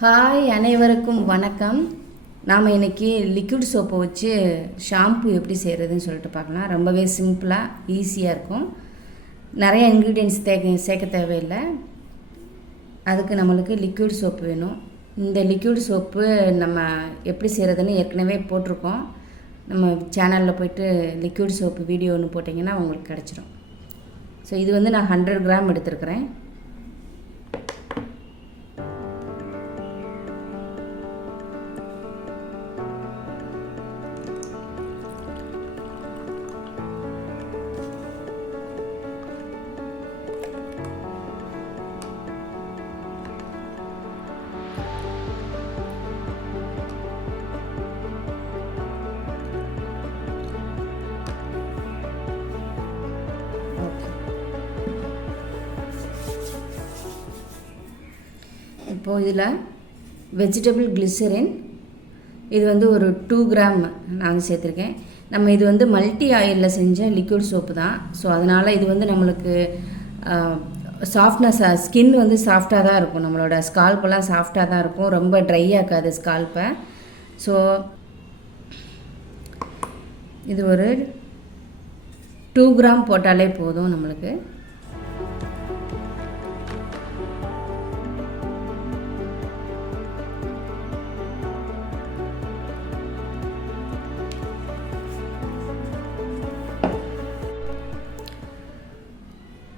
Hi, அனைவருக்கும் வணக்கம். நாம் இன்றைக்கி லிக்விட் சோப்பை வச்சு ஷாம்பு எப்படி செய்கிறதுன்னு சொல்லிட்டு பார்க்கலாம். ரொம்பவே சிம்பிளாக ஈஸியாக இருக்கும். நிறைய இன்க்ரீடியன்ட்ஸ் சேர்க்க தேவையில்லை. அதுக்கு நம்மளுக்கு லிக்விட் சோப்பு வேணும். இந்த லிக்விட் சோப்பு நம்ம எப்படி செய்கிறதுன்னு ஏற்கனவே போட்டிருக்கோம். நம்ம சேனலில் போய்ட்டு லிக்விட் சோப்பு வீடியோ ஒன்று போட்டிங்கன்னா உங்களுக்கு கிடச்சிரும். ஸோ இது வந்து நான் 100 கிராம் எடுத்துருக்கிறேன். இப்போது இதில் வெஜிடபிள் கிளிசரின் இது வந்து ஒரு 2 கிராம் நான் சேர்த்துருக்கேன். நம்ம இது வந்து மல்டி ஆயிலில் செஞ்ச லிக்விட் சோப்பு தான். ஸோ அதனால் இது வந்து நம்மளுக்கு சாஃப்ட்னஸ், ஸ்கின் வந்து சாஃப்டாக தான் இருக்கும். நம்மளோட ஸ்கால்பெல்லாம் சாஃப்டாக தான் இருக்கும். ரொம்ப ட்ரை ஆக்காது ஸ்கால்ப்பை. ஸோ இது ஒரு 2 கிராம் போட்டாலே போதும் நம்மளுக்கு.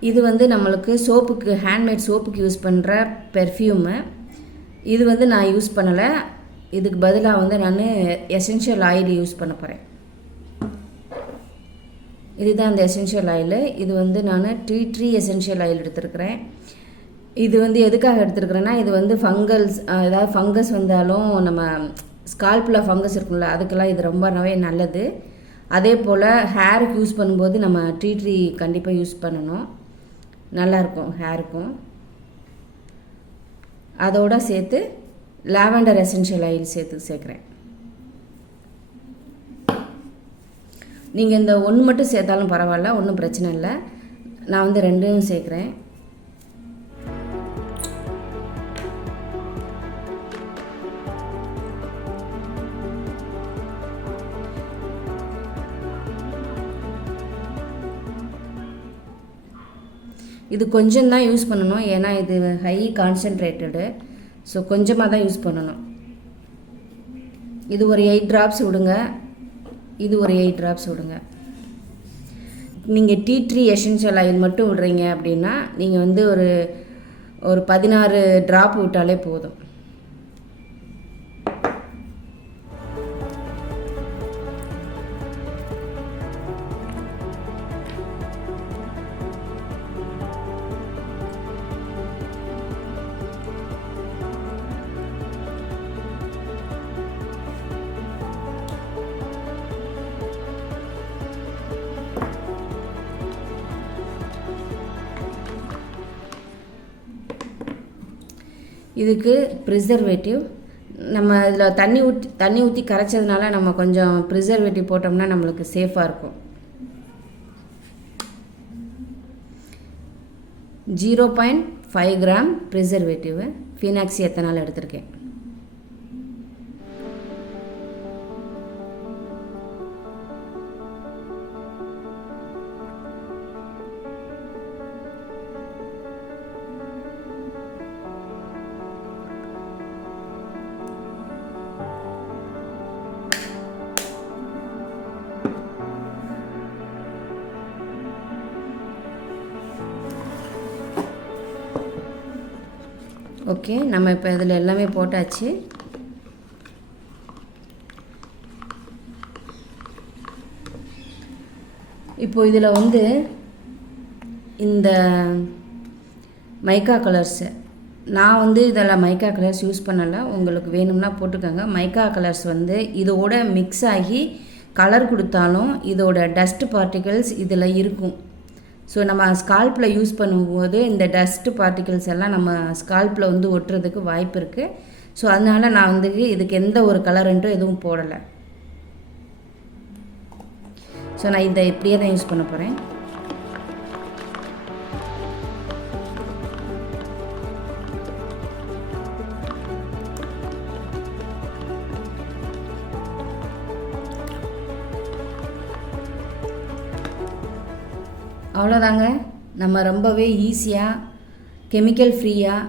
இது வந்து நம்மளுக்கு சோப்புக்கு, ஹேண்ட்மேட் சோப்புக்கு யூஸ் பண்ணுற பெர்ஃப்யூமு. இது வந்து நான் யூஸ் பண்ணலை. இதுக்கு பதிலாக வந்து நான் எசென்ஷியல் ஆயில் யூஸ் பண்ண போகிறேன். இதுதான் அந்த எசென்ஷியல் ஆயிலு. இது வந்து நான் டீ ட்ரீ எசென்ஷியல் ஆயில் எடுத்துருக்கிறேன். இது வந்து எதுக்காக எடுத்துருக்கிறேன்னா, இது வந்து ஏதாவது ஃபங்கஸ் வந்தாலும், நம்ம ஸ்கால்பில் ஃபங்கஸ் இருக்கும்ல, அதுக்கெல்லாம் இது ரொம்பவே நல்லது. அதே போல் ஹேருக்கு யூஸ் பண்ணும்போது நம்ம டீ ட்ரீ கண்டிப்பாக யூஸ் பண்ணணும். நல்லாயிருக்கும் ஹேருக்கும். அதோடு சேர்த்து லாவெண்டர் எசென்ஷியல் ஆயில் சேர்க்குறேன். நீங்கள் இந்த ஒன்று மட்டும் சேர்த்தாலும் பரவாயில்ல, ஒன்றும் பிரச்சனை இல்லை. நான் வந்து 2 சேர்க்குறேன். இது கொஞ்சம் தான் யூஸ் பண்ணணும், ஏன்னா இது ஹை கான்சன்ட்ரேட்டடு. ஸோ கொஞ்சமாக தான் யூஸ் பண்ணணும். இது ஒரு 8 ட்ராப்ஸ் விடுங்க. இது ஒரு 8 ட்ராப்ஸ் விடுங்க. நீங்கள் டீ ட்ரீ எசென்ஷியல் ஆயில் மட்டும் விடுறீங்க அப்படின்னா நீங்கள் வந்து ஒரு 16 ட்ராப் விட்டாலே போதும். இதுக்கு ப்ரிசர்வேட்டிவ், நம்ம இதில் தண்ணி ஊற்றி கரைச்சதுனால நம்ம கொஞ்சம் ப்ரிசர்வேட்டிவ் போட்டோம்னா நம்மளுக்கு சேஃபாக இருக்கும். 0.5 கிராம் ப்ரிசர்வேட்டிவ் ஃபினாக்ஸி எத்தனால் எடுத்திருக்கேன். ஓகே, நம்ம இப்போ இதில் எல்லாமே போட்டாச்சு. இப்போ இதில் வந்து இந்த மைக்கா கலர்ஸு, நான் வந்து இதில் மைக்கா கலர்ஸ் யூஸ் பண்ணலை. உங்களுக்கு வேணும்னா போட்டுக்கோங்க. மைக்கா கலர்ஸ் வந்து இதோட மிக்ஸ் ஆகி கலர் கொடுத்தாலும் இதோட டஸ்ட் பார்ட்டிகல்ஸ் இதில் இருக்கும். ஸோ நம்ம ஸ்கால்பில் யூஸ் பண்ணும்போது இந்த டஸ்ட்டு பார்ட்டிகல்ஸ் எல்லாம் நம்ம ஸ்கால்பில் வந்து ஒட்டுறதுக்கு வாய்ப்பு இருக்குது. ஸோ அதனால் நான் வந்து இதுக்கு எந்த ஒரு கலருன்ட்டும் எதுவும் போடலை. ஸோ நான் இதை இப்படியே தான் யூஸ் பண்ண போகிறேன். அவ்வளோதாங்க. நம்ம ரொம்பவே ஈஸியாக கெமிக்கல் ஃப்ரீயாக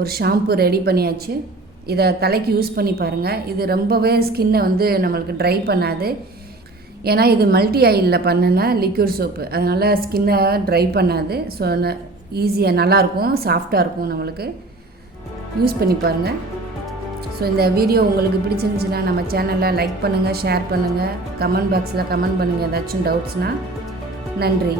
ஒரு ஷாம்பு ரெடி பண்ணியாச்சு. இதை தலைக்கு யூஸ் பண்ணி பாருங்கள். இது ரொம்பவே ஸ்கின்னை நம்மளுக்கு ட்ரை பண்ணாது. ஏன்னா இது மல்டி ஆயிலில் பண்ணின லிக்விட் சோப்பு, அதனால் ஸ்கின்னை ட்ரை பண்ணாது. ஸோ ஈஸியாக நல்லாயிருக்கும், சாஃப்டாக இருக்கும். நம்மளுக்கு யூஸ் பண்ணி பாருங்கள். ஸோ இந்த வீடியோ உங்களுக்கு பிடிச்சிருந்துச்சுன்னா நம்ம சேனலை லைக் பண்ணுங்கள், ஷேர் பண்ணுங்கள், கமெண்ட் பாக்ஸில் கமெண்ட் பண்ணுங்கள் ஏதாச்சும் டவுட்ஸ்னால். நன்றி.